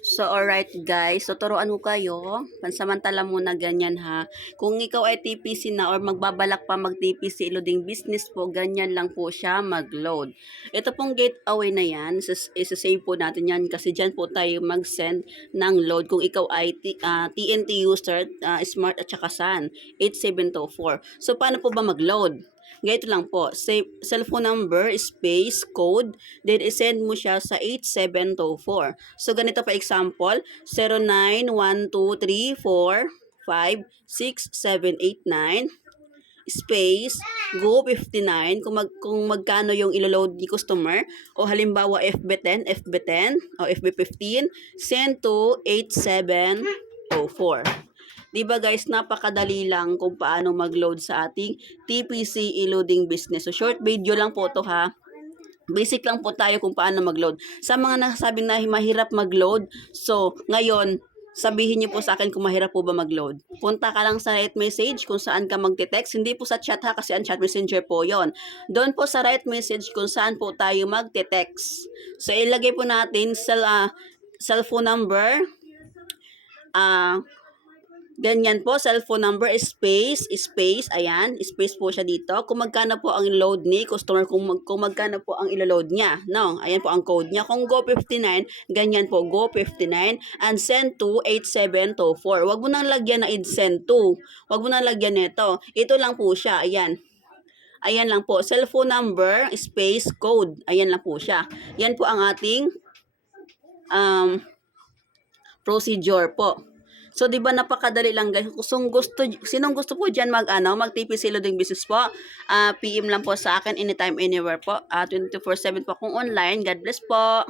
So, alright guys. So, turuan ko kayo. Pansamantala muna ganyan ha. Kung ikaw ay TPC na or magbabalak pa mag-TPC loading business po, ganyan lang po siya mag-load. Ito pong gateway na yan, isa-save po natin yan kasi dyan po tayo mag-send ng load. Kung ikaw ay TNT user, Smart at saka Sun, 8724. So, paano po ba mag-load? Ganito lang po, save, cellphone number, space, code, then isend mo siya sa 8724. So, ganito pa example, 091234567789 space go 59 kung magkano yung iloload ni customer o halimbawa FB10, FB10 o FB15 send to 8704. 'Di ba guys, napakadali lang kung paano mag-load sa ating TPC e-loading business. So short video lang po to ha. Basic lang po tayo kung paano mag-load. Sa mga nasasabing na mahirap mag-load, so ngayon, sabihin niyo po sa akin kung mahirap po ba mag-load. Punta ka lang sa right message kung saan ka magte-text. Hindi po sa chat ha, kasi ang chat messenger po yon. Doon po sa right message kung saan po tayo magte-text. So ilagay po natin sa cellphone number, ganyan po, cellphone number, space, ayan, space po siya dito. Kung magkano po ang load ni customer, kung magkano po ang ilo-load niya, no? Ayan po ang code niya. Kung go 59, ganyan po, go 59, and send to 8724. Wag mo nang lagyan na send to. Wag mo nang lagyan nito. Ito lang po siya, ayan. Ayan lang po, cellphone number, space, code. Ayan lang po siya. Yan po ang ating procedure po. So, di ba napakadali lang guys. Sinong gusto po dyan mag-TPC loading business po, PM lang po sa akin anytime, anywhere po. 24/7 po kung online. God bless po.